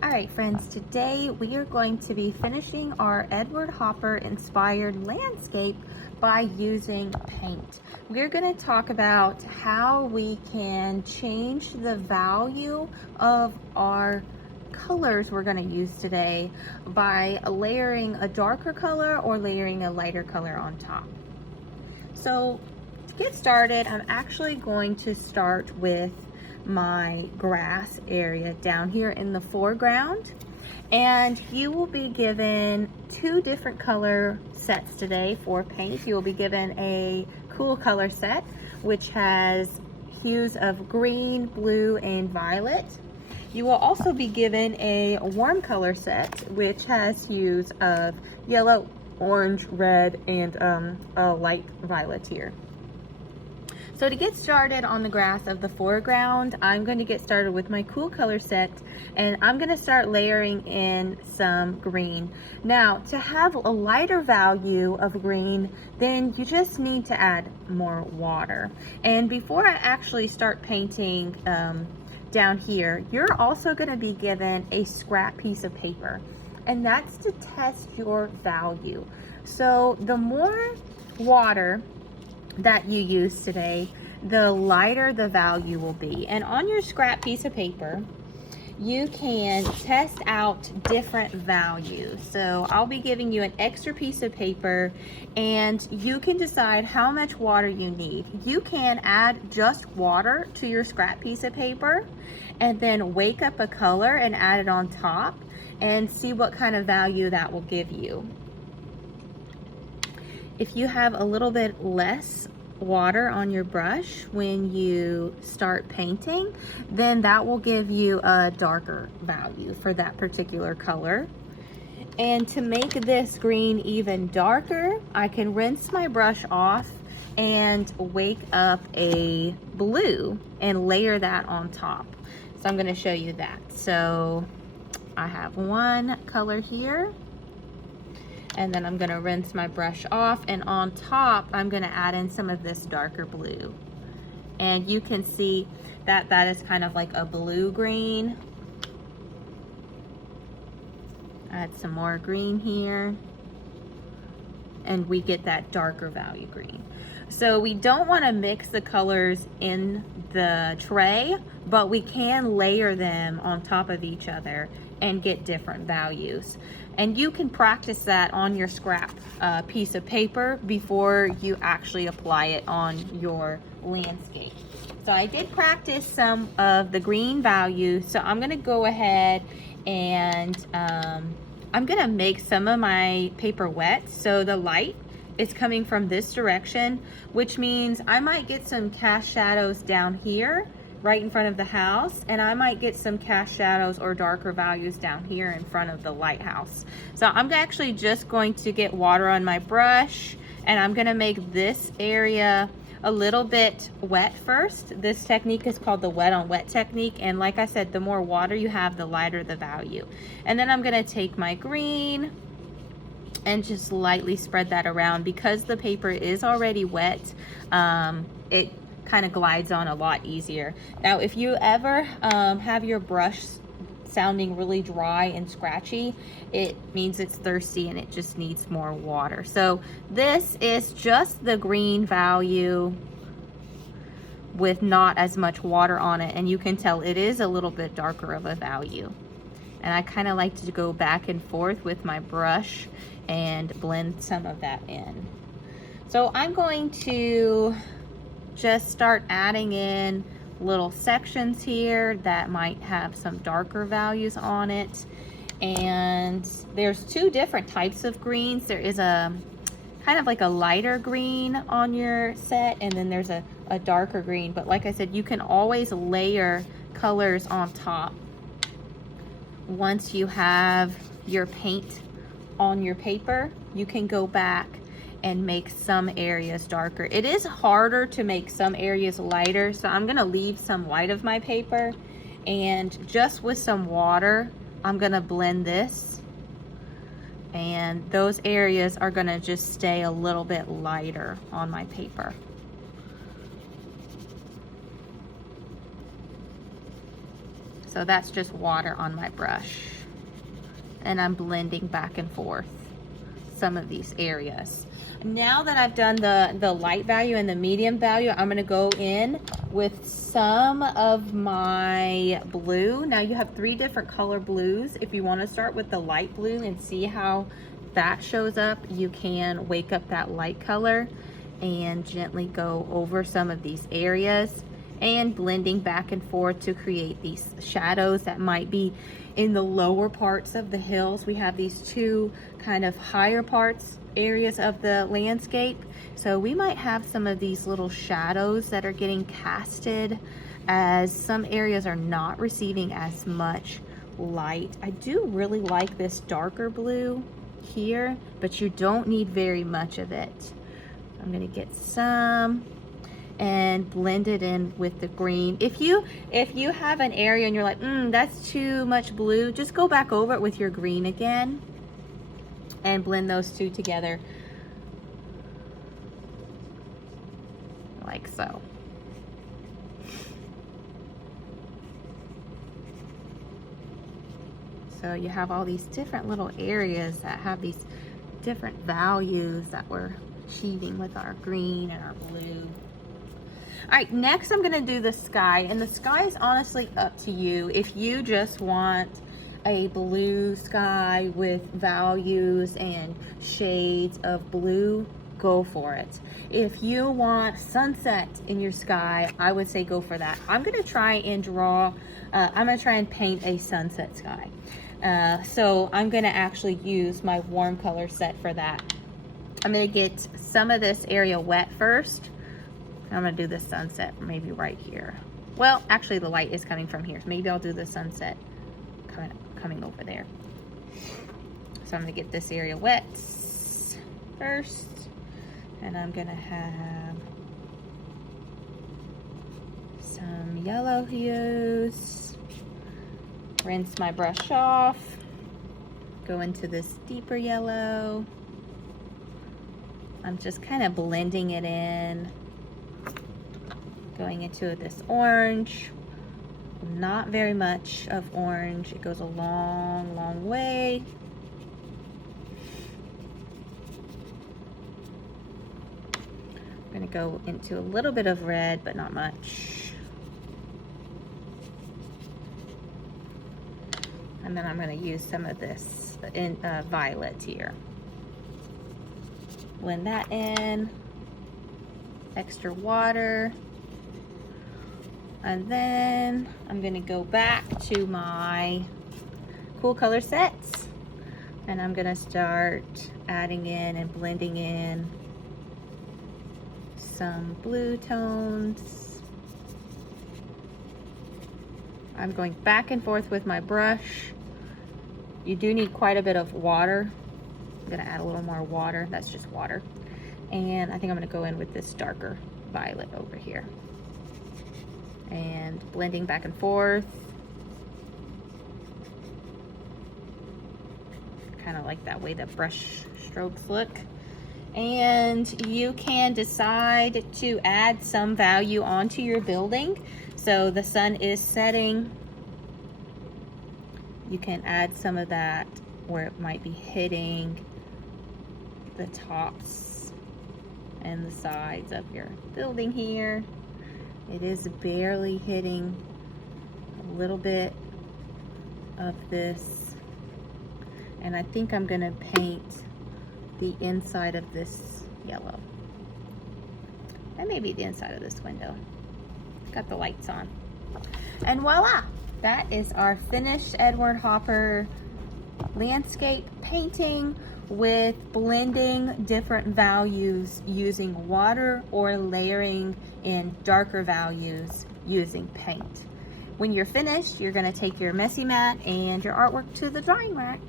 All right, friends, today we are going to be finishing our Edward Hopper inspired landscape by using paint. We're going to talk about how we can change the value of our colors we're going to use today by layering a darker color or layering a lighter color on top. So to get started, I'm actually going to start with my grass area down here in the foreground, and you will be given two different color sets today for paint. You will be given a cool color set which has hues of green, blue, and violet. You will also be given a warm color set which has hues of yellow, orange, red, and a light violet here. So to get started on the grass of the foreground, I'm going to get started with my cool color set, and I'm going to start layering in some green. Now, to have a lighter value of green, then you just need to add more water. And before I actually start painting down here, you're also going to be given a scrap piece of paper, and that's to test your value. So the more water that you use today, the lighter the value will be. And on your scrap piece of paper, you can test out different values. So I'll be giving you an extra piece of paper, and you can decide how much water you need. You can add just water to your scrap piece of paper and then wake up a color and add it on top and see what kind of value that will give you. If you have a little bit less water on your brush when you start painting, then that will give you a darker value for that particular color. And to make this green even darker, I can rinse my brush off and wake up a blue and layer that on top. So I'm going to show you that. So I have one color here, and then I'm going to rinse my brush off, and on top I'm going to add in some of this darker blue, and you can see that that is kind of like a blue green. Add some more green here, and we get that darker value green. So we don't want to mix the colors in the tray, but we can layer them on top of each other and get different values. And you can practice that on your scrap piece of paper before you actually apply it on your landscape. So I did practice some of the green values, so I'm going to go ahead and I'm going to make some of my paper wet. So the light is coming from this direction, which means I might get some cast shadows down here right in front of the house, and I might get some cast shadows or darker values down here in front of the lighthouse. So I'm actually just going to get water on my brush, and I'm going to make this area a little bit wet first. This technique is called the wet on wet technique, and like I said, the more water you have, the lighter the value. And then I'm going to take my green and just lightly spread that around. Because the paper is already wet, it kind of glides on a lot easier. Now, if you ever have your brush sounding really dry and scratchy, it means it's thirsty and it just needs more water. So this is just the green value with not as much water on it, and you can tell it is a little bit darker of a value. And I kind of like to go back and forth with my brush and blend some of that in. So I'm going to just start adding in little sections here that might have some darker values on it. And there's two different types of greens. There is a kind of like a lighter green on your set, and then there's a darker green. But like I said, you can always layer colors on top once you have your paint on your paper. You can go back and make some areas darker. It is harder to make some areas lighter, so I'm gonna leave some white of my paper, and just with some water I'm gonna blend this, and those areas are gonna just stay a little bit lighter on my paper. So that's just water on my brush. And I'm blending back and forth some of these areas. Now that I've done the light value and the medium value, I'm gonna go in with some of my blue. Now you have 3 different color blues. If you wanna start with the light blue and see how that shows up, you can wake up that light color and gently go over some of these areas and blending back and forth to create these shadows that might be in the lower parts of the hills. We have these 2 kind of higher parts areas of the landscape, so we might have some of these little shadows that are getting casted as some areas are not receiving as much light. I do really like this darker blue here, but you don't need very much of it. I'm gonna get some and blend it in with the green. If you have an area and you're like, that's too much blue, just go back over it with your green again and blend those 2 together like so. So you have all these different little areas that have these different values that we're achieving with our green and our blue. All right, next I'm gonna do the sky, and the sky is honestly up to you. If you just want a blue sky with values and shades of blue, go for it. If you want sunset in your sky, I would say go for that. I'm gonna try and paint a sunset sky. So I'm gonna actually use my warm color set for that. I'm gonna get some of this area wet first. I'm gonna do the sunset maybe right here. Well, actually the light is coming from here, so maybe I'll do the sunset coming over there. So I'm gonna get this area wet first, and I'm gonna have some yellow hues. Rinse my brush off, go into this deeper yellow. I'm just kind of blending it in. Going into this orange, not very much of orange. It goes a long, long way. I'm gonna go into a little bit of red, but not much. And then I'm gonna use some of this violet here. Blend that in, extra water. And then I'm gonna go back to my cool color sets, and I'm gonna start adding in and blending in some blue tones. I'm going back and forth with my brush. You do need quite a bit of water. I'm gonna add a little more water. That's just water. And I think I'm gonna go in with this darker violet over here. And blending back and forth. Kind of like that way the brush strokes look. And you can decide to add some value onto your building. So the sun is setting. You can add some of that where it might be hitting the tops and the sides of your building here. It is barely hitting a little bit of this. And I think I'm gonna paint the inside of this yellow. And maybe the inside of this window. Got the lights on. And voila! That is our finished Edward Hopper landscape painting with blending different values using water or layering in darker values using paint. When you're finished, you're going to take your messy mat and your artwork to the drying rack.